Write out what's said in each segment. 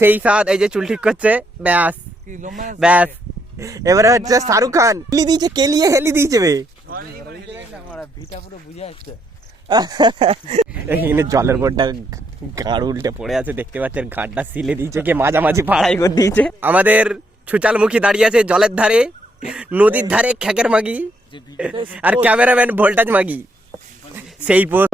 সেই সাথ এই যে চুল ঠিক করছে, ব্যাস ব্যাস। এবারে হচ্ছে শাহরুখ খান হেলি দিয়েছে, কেলিয়ে হেলি দিয়েছে বে। এখানে জলের বোর্ডটা গাঁড় উল্টে পড়ে আছে দেখতে পাচ্ছেন, ঘাটটা সিলে দিয়েছে, কে মাঝামাঝি পাড়াই করে দিয়েছে। আমাদের ছুচালমুখী দাঁড়িয়ে আছে জলের ধারে, নদীর ধারে, খ্যাকের মাগি, আর ক্যামেরাম্যান ভোল্টাজ মাগি সেই পোস্ট।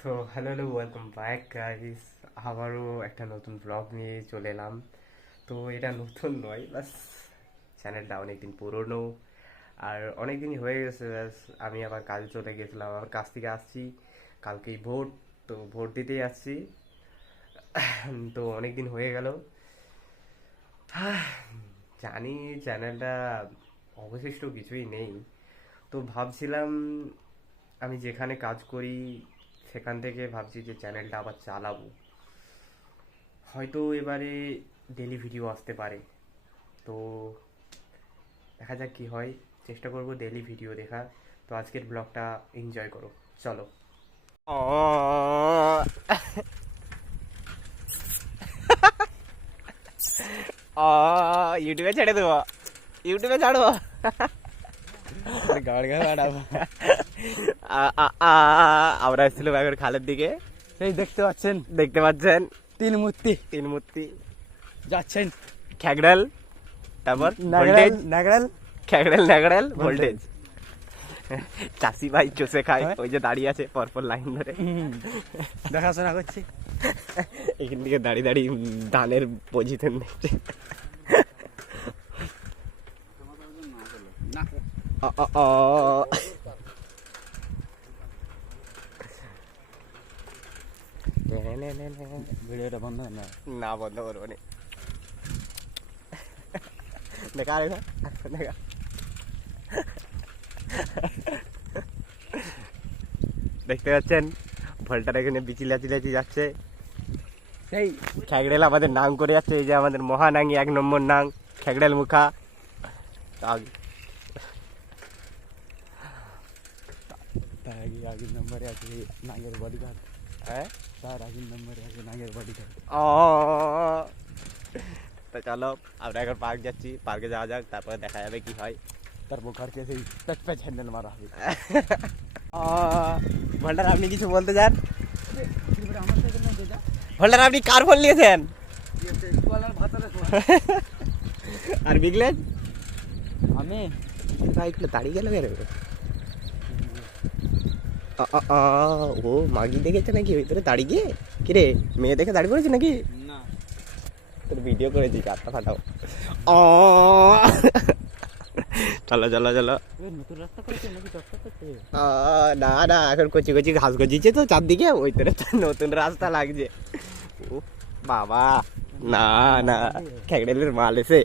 তো হ্যালো ওয়েলকাম ব্যাক গাইস, আবারও একটা নতুন ব্লগ নিয়ে চলে এলাম। তো এটা নতুন নয়, বাস চ্যানেলটা অনেকদিন পুরনো আর অনেকদিনই হয়ে গেছে। ব্যাস আমি আবার কাজ চলে গেছিলাম, আবার কাজ থেকে আসছি, কালকেই ভোট, তো ভোট দিতেই আসছি। তো অনেকদিন হয়ে গেল, জানি চ্যানেলটা অবশিষ্ট কিছুই নেই। তো ভাবছিলাম আমি যেখানে কাজ করি সেখান থেকে ভাবছি যে চ্যানেলটা আবার চালাবো, হয়তো এবারে ডেলি ভিডিও আসতে পারে। তো দেখা যাক কি হয়, চেষ্টা করব ডেলি ভিডিও দেখার। তো আজকের ব্লগটা এনজয় করো, চলো। ইউটিউবে ছেড়ে দেবো, ইউটিউবে ছাড়বো। আমরা এসেছিলাম এখন খালের দিকে, সেই দেখতে পাচ্ছেন তিন মূর্তি যাচ্ছেন খ্যাগড়াল, তারপর খ্যাগড়াল ভোল্টেজ। চাষি ভাই চষে খায়, ওই যে দাঁড়িয়ে আছে পরপর লাইন ধরে দেখাশোনা করছি। এখান থেকে দাঁড়িয়ে দাঁড়িয়ে ধানের পজিশন দেখছে। ভিডিওটা বন্ধ না বন্ধ করবো না, দেখা রে দেখা। দেখতে পাচ্ছেন ভোল্টার এখানে বিচিলাচি যাচ্ছে, সেই খ্যাগড়াল আমাদের নাং করে যাচ্ছে। এই যে আমাদের মহানাঙ্গি 1 নম্বর নাং খ্যাগড়াল মুখা। আগের নম্বরে আছে নাগের বডিগার্ড। হ্যাঁ তার আগের নম্বরে আছে নাগের বডিগার্ড। তো চলো আমরা এখন পার্ক যাচ্ছি, পার্কে যাওয়া যাক, তারপরে দেখা যাবে কি হয়। তারপর ঘরকে সেই পেট পেট হ্যান্ডেল মারা হবে। ভোল্টার আপনি কিছু বলতে চান? ভোল্টার আপনি কার ফোন নিয়েছেন? আর বিগলেন আমি একটু দাঁড়িয়ে গেল কেন? ও মাগি দেখেছে নাকি ভিতরে দাঁড়িয়ে গিয়ে? কিরে মেয়ে দেখে দাঁড়িয়ে পড়েছে নাকি? না তোর ভিডিও করেছি, চারটা ফাটাও। চলো চলো চলো। না না এখন কচি কচি ঘাস গজিয়েছে তো চারদিকে, ওই তোর নতুন রাস্তা লাগছে। ও বাবা, না না খ্যাগড়ালের মাল এসে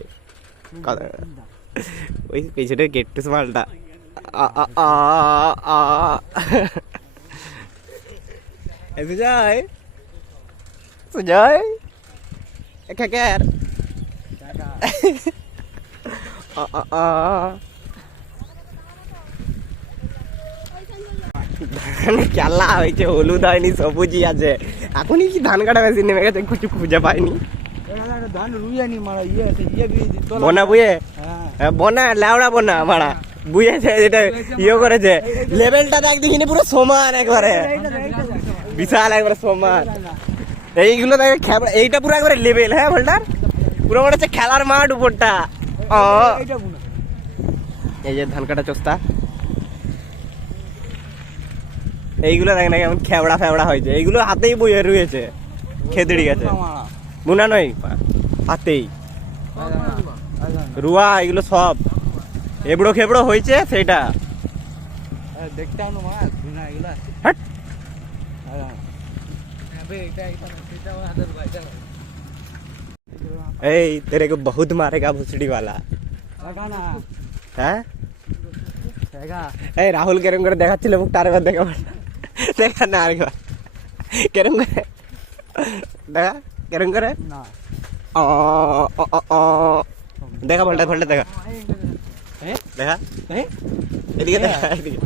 ওই পেছনে গেটটুস মালটা। সুজয় সুজয় খ্যাকের খেলা হয়েছে, হলুদ হয়নি, সবুজই আছে। এখনই কি ধান কাটা মেশিন নেমে গেছে, কিছু খুঁজে পাইনি। বনা বুয়ে, বনা লেওড়া বনা মারা বুঝেছে, যেটা ইয়ে করেছে লেভেলটা দেখ দেখিনি, পুরো সমান একবারে, বিশাল একবারে সমান। এইগুলো দেখে এইটা পুরো একবারে লেভেল। হ্যাঁ ভোল্টার পুরো মনে হচ্ছে খেলার মাঠ উপরটা। এই যে ধান কাটা চস্তা, এইগুলো দেখ না কেমন খেবড়া ফেবড়া হয়েছে, এইগুলো হাতেই বইয়ে রয়েছে, খেদড়ি গেছে, মুনা নয় হাতেই রুয়া, এগুলো সব এবড়ো খেবড়ো হয়েছে সেটা দেখতে এই तेरे को बहुत मारेगा भुसड़ी वाला। হ্যাঁ এই রাহুল কেরম করে দেখাচ্ছিল মুখ, তার এবার দেখা দেখা না আরেকবার কেরম করে দেখা, কেরম করে দেখা ভোল্টা ভোল্টা দেখা দেখা এদিকে দেখা, এদিকে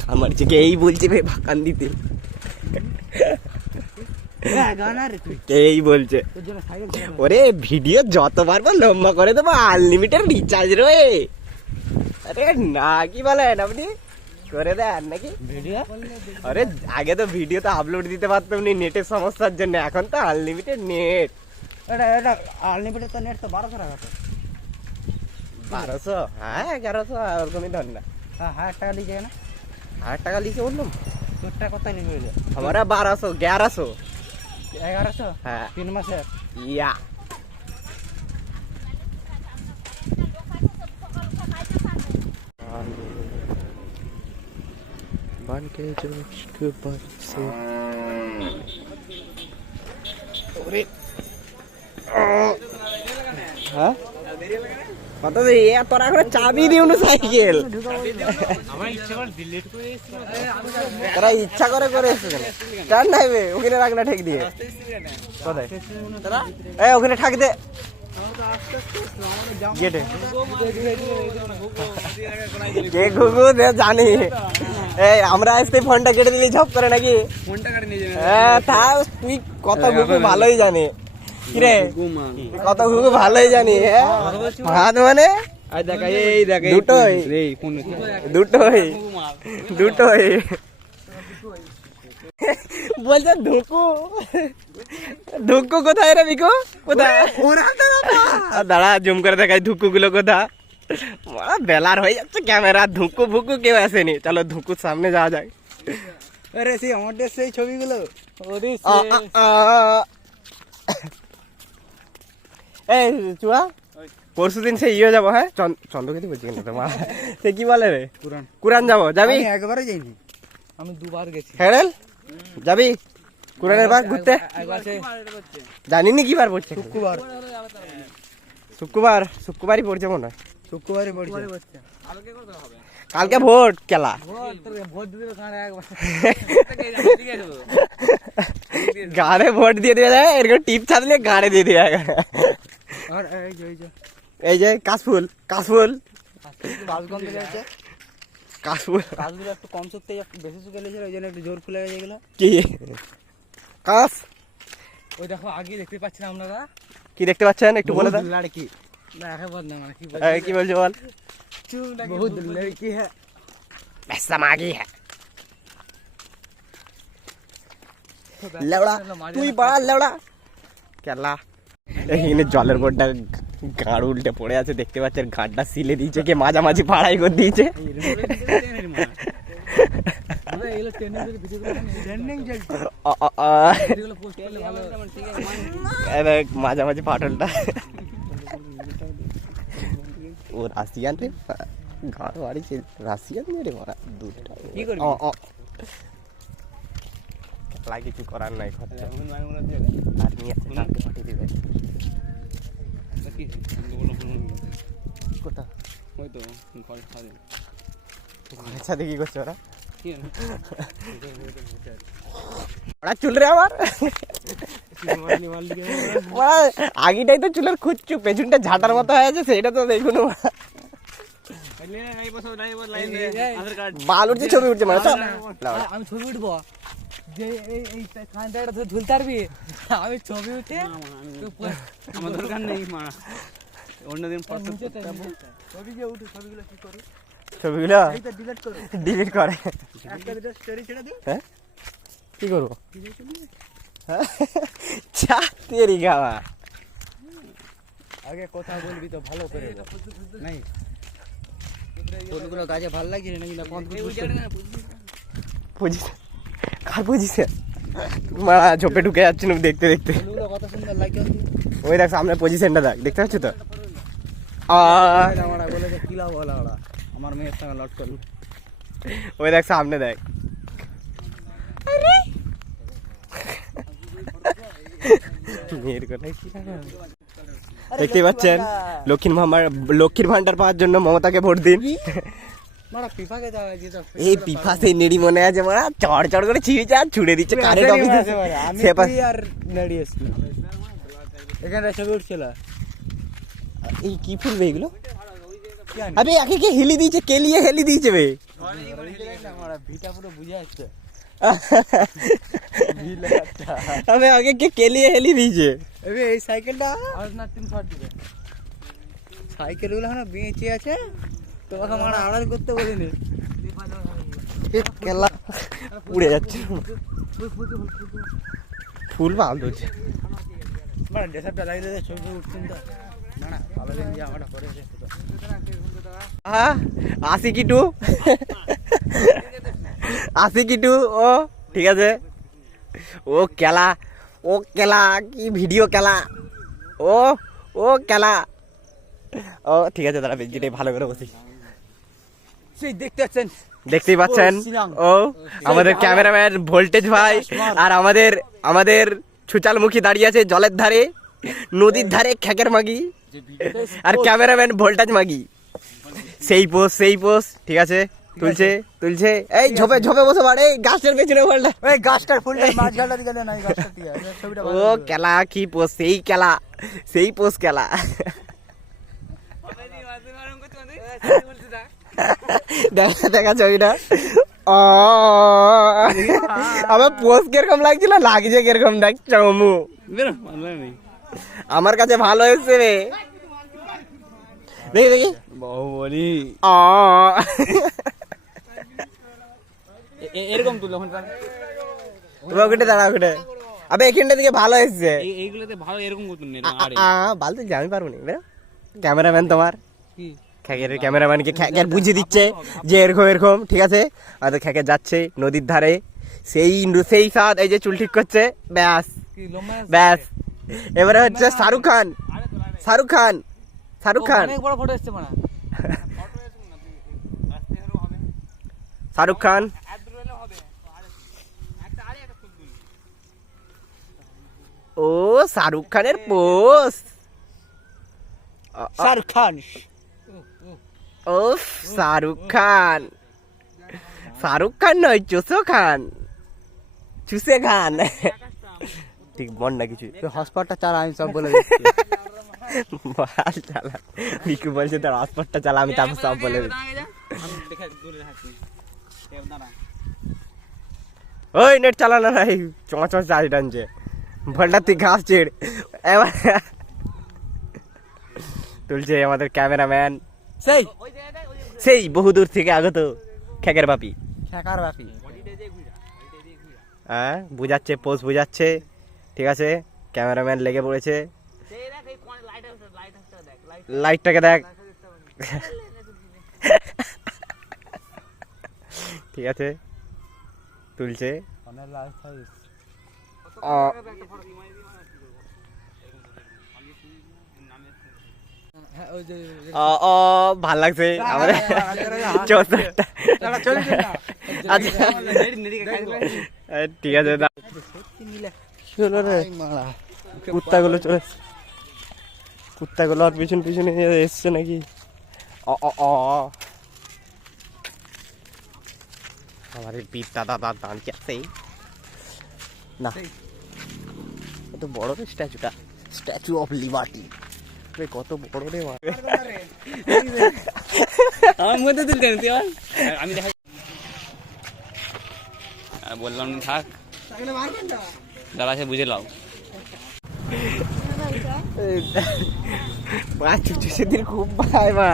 ঘাম মারছে, কে এই বলছে ভাকান দিতে। গানা রে তুই এই বলছে তোর জন্য সাইকেল চালাবো। ওরে ভিডিও যত পারবো লম্বা করে দেবো, আনলিমিটেড রিচার্জ রয়ে। আরে না কি বলেন আপনি, করে দেন নাকি ভিডিও আরে আগে তো ভিডিও তো আপলোড দিতে পারতাম না নেটের সমস্যার জন্য, এখন তো আনলিমিটেড নেট। এটা আনলিমিটেড তো নেট তো 1200 টাকা তো। 1200 হ্যাঁ 1100 ওরকমই ধর না। হ্যাঁ 1000 টাকা লিখে না 1000 টাকা লিখে বললাম, তোরটা কত লিখে হইলো हमारा 1200 1100 1100 হ্যাঁ 3 মাসের ইয়া। बन के जो इश्क बरसे ओरे হ্যাঁ কত দে তোরা করে চাবি দিও না সাইকেল, আমার ইচ্ছা করে ডিলিট করে এসেছিল তোরা ইচ্ছা করে করে এসেছে কেন? টান নাইবে ওখানে রাখ না ঠেক দিয়ে কোথায় তোরা এই ওখানে ঠাক দে গেটে কে গুগু দে জানি। এই আমরা আসতে ফোনটা কেটে দিলি ঝপ করে নাকি ফোনটা কাটে নিয়ে যাবে হ্যাঁ তা তুই কত গুগু ভালোই জানি কিরে, তুই কত গুগু ভালোই জানি হ্যাঁ ভাত মানে আই দেখা এই দেখ দুটোই এই ফোন দুটোই দুটোই বলছে ধুকু ধুকু কোথায় রে বিকু কোথায় দাঁড়া জুম করে দেখাই ধুকু গুলো কোথা, বেলার হয়ে যাচ্ছে ক্যামেরা, ধুকু ফুকু কেউ আসেনি, চলো ধুকুর সামনে যাওয়া যায়। আরে সেই আমাদের সেই ছবিগুলো ওরে এই চুয়া পরশু দিন সে ইয়ে যাবো, হ্যাঁ চন্দ্রকেতু বলছি কিন্তু তোমার সে কি বলে রে পুরান কুরান যাবো, যাবি আমি একবারও যাইনি, আমি দুবার গেছি হেড়েল যাবি কুরানের বাগ ঘুরতে, একবার সে জানি নি কি বার পড়ছে, শুক্রবার শুক্রবার শুক্রবারই পড়ছে মনে হয়, শুক্রবারে পড়ছে কালকে ভোট খেলা ভোট দিতে কারে একবার গাড়ে ভোট দিয়ে দেওয়া যায়, এরকম টিপ ছাড়লে গাড়ে দিয়ে দেওয়া যায়। আর এই যে এই যে কাশফুল কাশফুল কাজগন্ধ যাচ্ছে কাশফুল কাজগুলো একটু কম শুকতে বেশি শুকে লেগেছিল ওই জন্য একটু জোর ফুলে গেছে এগুলো কি কাশ ওই দেখো আগে দেখতে পাচ্ছি না আমরা কি দেখতে পাচ্ছেন একটু বলে দাও, লড়কি দেখা বল না মানে কি এই, কি বলছো বল, বহুত লড়কি হ্যাঁ ऐसा मागी है লেওড়া তুই বড় লেওড়া কেলা, এখানে জলের বোটটা গাড় উল্টে পড়ে আছে দেখতে পাচ্ছেন, ঘাটটা সিলে দিয়েছে কে মাঝামাঝি পাড়াই করে দিয়েছে, মাঝামাঝি পাটলটা ও রাশিয়ান রে গাড় বাড়িছে রাশিয়ান রে মারা দুধটা কি করবি? খেলা কিছু করার নাই, খরচা আর্মি আছে তাকে পাঠিয়ে দিবে কোথা ওই তো ঘর খাবে ঘরের সাথে কি করছে ওরা, ওরা চুল রে আমার আগিটাই তো চুলের খুঁজছু, পেছনটা ঝাঁটার মতো হয়ে আছে সেটা তো দেখুন, বাল উঠছে ছবি উঠছে মানে আমি ছবি উঠবো যে এই এই খানটা ঝুলতে পারবি, আমি ছবি উঠে আমার দরকার নেই মা অন্যদিন ছবি যে উঠে ছবিগুলো কি করি, ছবিগুলো এইটা ডিলিট করো ডিলিট করে, একটা দুটো স্টোরি ছেড়ে দিই হ্যাঁ কি করবো চা তেরি গাওয়া, আগে কথা বলবি তো ভালো করে নাই কোনগুলো কাজে ভালো লাগছে নাকি না কোন পজিশন কার পজিশন মারা ঝোপে ঢুকে যাচ্ছে না দেখতে দেখতে, কোনগুলো কত সুন্দর লাগে ওই দেখ সামনে পজিশনটা দেখ দেখতে পাচ্ছ তো, আমরা বলেছে কি লাভ হলো ওরা আমার মেয়ের সঙ্গে লট করল, ওই দেখ সামনে দেখ মেয়ের কথাই কি দেখতে পাচ্ছেন, লক্ষ্মীর ভান্ডার পাওয়ার জন্য মমতাকে ভোট দিন। মারা পিফাকে যাওয়া যেত এই পিফা সেই নেড়ি মনে আছে মারা চড় চড় করে ছিঁড়েছে আর ছুড়ে দিচ্ছে কারেন্ট অফিসে, আমি সে পাশ তুই আর দাঁড়িয়েছি এখানে ছবি উঠছিল এই কি ফুলবে এগুলো, আরে একে কে হেলি দিয়েছে, কে লিয়ে হেলি দিয়েছে বে, আমার ভিটা পুরো বুঝে আসছে আমি আগে কে কেলিয়ে হেলি দিয়েছে এই সাইকেলটা আর না 3 শট দিবে সাইকেল গুলো এখন বেঁচে আছে তোমাকে মারা আড়াল করতে বলিনি কেলা উড়ে যাচ্ছে ফুল ভাল ধরছে মানে ডেসারটা লাগিয়ে দে ছবি উঠছেন তো না না ভালো দিন যে আমারটা করে দে আসি কিটু আসি কিটু ও ঠিক আছে ও খেলা কি ভিডিও খেলা ও খেলা ও ঠিক আছে দাঁড়া যেটাই ভালো করে বসি সেই দেখতে পাচ্ছেন দেখতেই পাচ্ছেন ও আমাদের ক্যামেরাম্যান ভোল্টেজ ভাই আর আমাদের ছুচালমুখী দাঁড়িয়ে আছে জলের ধারে নদীর ধারে খ্যাকের মাগি আর ক্যামেরাম্যান ভোল্টেজ মাগি সেই পোজ ঠিক আছে তুলছে এই ঝোপে বসে বাড়ে এই গাছটার পেছনে বলটা এই গাছটার ফুলটা মাছ গালটা দিকে না এই গাছটা দিয়ে ছবিটা ও খেলা কি পোজ সেই পোজ খেলা দেখা ছবিটা আমার পোজ কিরকম লাগছিল লাগছে কিরকম দেখ চমু আমার কাছে ভালো এসছে রে দেখি বাহুবলি এরকম তুল ওখানে দাঁড়া ওখানে আবে এখানটা দিকে ভালো এসছে এইগুলোতে ভালো এরকম করতুন ভালো তো আমি পারবো না ক্যামেরাম্যান তোমার কি খ্যাকের ক্যামেরাম্যানকে খ্যাকের বুঝিয়ে দিচ্ছে যে এরকম ঠিক আছে আর খ্যাকে যাচ্ছে নদীর ধারে সেই সাথ এই যে চুল ঠিক করছে ব্যাস এবারে হচ্ছে শাহরুখ খান অনেক বড় ফটো এসছে মানে শাহরুখ খান ও শাহরুখ খানের পোস্ট শাহরুখ খান ও শাহরুখ খান নয় চুসে খান ঠিক মন না কিছু হসপিটালটা চালা আমি সব বলে দিচ্ছি চালা বিকু বলছে তার হসপিটালটা চালা আমি তারপর সব বলে দিচ্ছি ওই নেট চালানো নাই চোঁচ চাষ টানছে ভলটা তুই ঘাস ছেড় এবার তুলছে আমাদের ক্যামেরাম্যান সেই বহুদূর থেকে আগত খ্যাকের বাপি হ্যাঁ বুঝাচ্ছে পোজ বুঝাচ্ছে ঠিক আছে ক্যামেরাম্যান লেগে পড়েছে লাইটটাকে দেখ ঠিক আছে তুলছে ভাল লাগছে আমাদের ঠিক আছে চলো রে কুত্তাগুলো আর পিছনে এসছে নাকি আমার বীর দাদা দাঁড়িয়ে আছে না কত বড় রে স্ট্যাচু অফ লিবার্টি কত বড় রে আমার মধ্যে তুলতে আমি দেখা বললাম থাক দাদা সে বুঝে লাও সেদিন খুব ভাই মা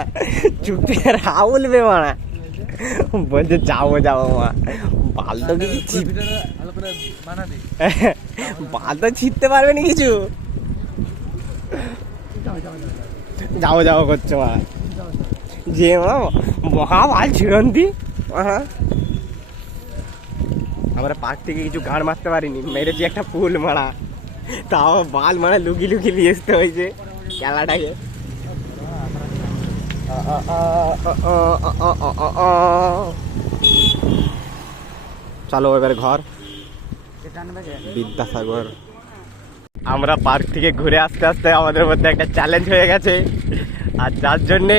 চুপি রাহুল বে মারা বলছে যাবো মা বাল তো কিছু বাল তো ছিটতে পারবে না কিছু যাবো করছো মা যে মা মহা বাল ছিড়ন্তি আমরা পার্ক থেকে কিছু গাড় মারতে পারিনি মেরেছি একটা ফুল মারা তাও বাল মারা লুকি নিয়ে আসতে হয়েছে খেলাটাকে চলো এবার ঘর বিদ্যাসাগর আমরা পার্ক থেকে ঘুরে আস্তে আমাদের মধ্যে একটা চ্যালেঞ্জ হয়ে গেছে আর যার জন্যে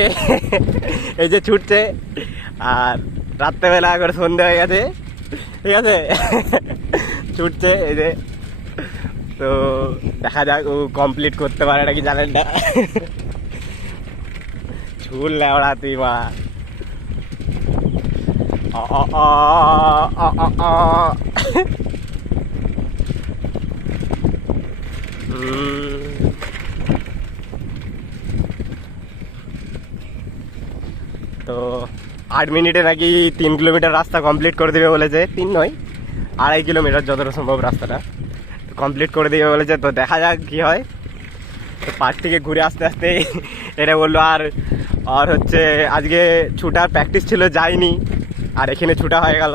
এই যে ছুটছে আর রাত্রেবেলা করে সন্ধে হয়ে গেছে ঠিক আছে ছুটছে এই যে তো দেখা যাক ও কমপ্লিট করতে পারে নাকি জানেন না চুল লেওড়া তুই মা তো 8 মিনিটে নাকি 3 কিলোমিটার রাস্তা কমপ্লিট করে দেবে বলেছে, 3 নয় 2.5 কিলোমিটার যতটা সম্ভব রাস্তাটা কমপ্লিট করে দেবে বলেছে। তো দেখা যাক কি হয়। তো পার্ক থেকে ঘুরে আসতে আসতে এটা বললো আর হচ্ছে আজকে ছুটার প্র্যাকটিস ছিল, যাইনি, আর এখানে ছুটা হয়ে গেল।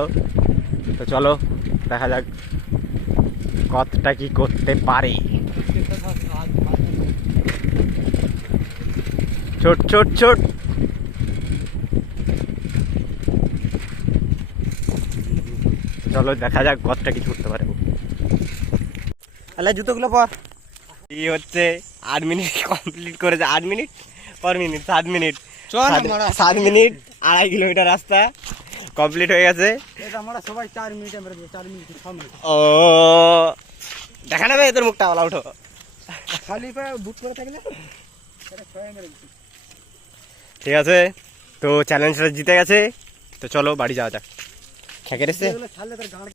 তো চলো দেখা যাক কতটা কি করতে পারে। ছোট ছোট ছোট চলো দেখা যাক কতটা কি ছুটতে পারে। তাহলে জুতোগুলো পর। এই হচ্ছে 8 মিনিট কমপ্লিট করেছে, 8 মিনিট পর মিনিট 7 মিনিট, 7 মিনিট 2.5 কিলোমিটার রাস্তা কমপ্লিট হয়ে গেছে। আমরা সবাই 4 মিনিটে আমরা 4 মিনিট 6 মিনিট। ও দেখা নেবে তোর মুখটা বলা উঠো, খালি পায়ে বুট করে থাকলে এটা ছয় মেরে দিচ্ছি। ঠিক আছে। তো চ্যালেঞ্জটা জিতে গেছে। তো চলো বাড়ি যাওয়া যাক। খেকে রেসে ছাড়লে তার গাঁড়